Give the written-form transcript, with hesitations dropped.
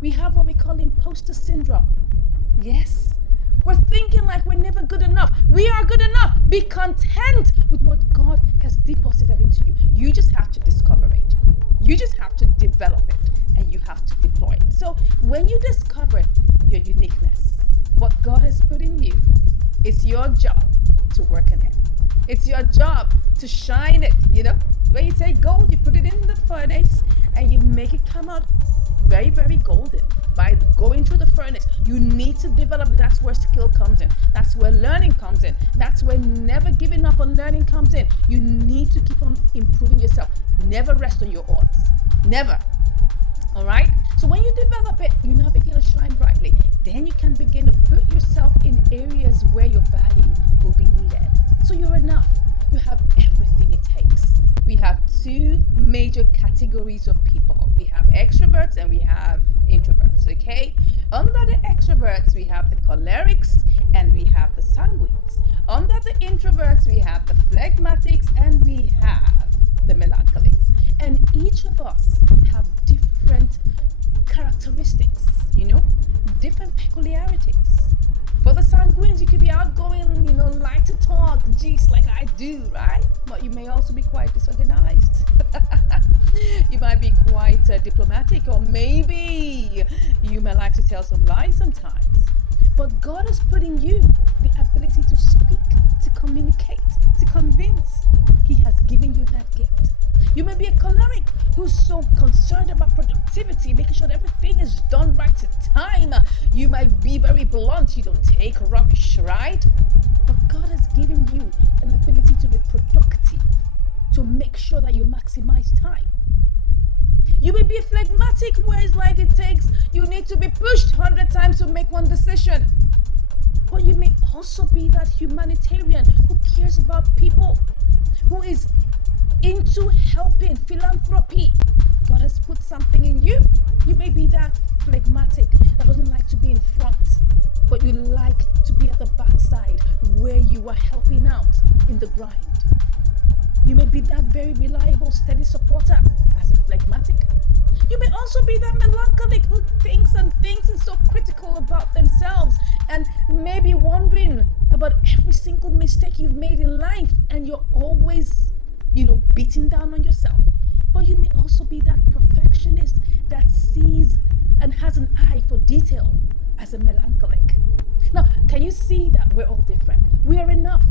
We have what we call imposter syndrome. Yes. We're thinking like we're never good enough. We are good enough. Be content with what God has deposited into you. You just have to discover it. You just have to develop it, and you have to deploy it. So when you discover your uniqueness, what God has put in you, it's your job to work on it. It's your job to shine it. When you take gold, you put it in the furnace and you make it come out very, very golden by going through the furnace. You need to develop it. That's where skill comes in. That's where learning comes in. That's where never giving up on learning comes in. You need to keep on improving yourself. Never rest on your oars. Never. All right? So when you develop it, you now begin to shine brightly. Then you can begin to put yourself in areas where your value will be needed. So you're enough. You have everything it takes. We have two major categories of people. We have extroverts and we have introverts, okay? Under the extroverts, we have the cholerics and we have the sanguines. Under the introverts, we have the phlegmatics and we have the melancholics. And each of us have different characteristics, different peculiarities. For the sanguines, you could be outgoing, like to talk, geez, like I do, right? But you may also be quite disorganized. You might be quite diplomatic, or maybe you may like to tell some lies sometimes. But God has put in you the ability to speak, to communicate, to convince. He has given you that gift. You may be a choleric who's so concerned about productivity, making sure that everything is done right to time. You might be very blunt. You don't take rubbish, right? But God has given you an ability to be productive, to make sure that you maximize time. You may be a phlegmatic where it's like you need to be pushed 100 times to make one decision. But you may also be that humanitarian who cares about people, who is into helping, philanthropy. God has put something in you. You may be that phlegmatic that doesn't like to be in front, but you like to be at the backside where you are helping out in the grind. You may be that very reliable, steady supporter as a phlegmatic. You may also be that melancholic who thinks and is so critical about themselves and maybe wondering about every single mistake you've made in life, and you're always beating down on yourself. But you may also be that perfectionist that sees and has an eye for detail as a melancholic. Now, can you see that we're all different? We are enough.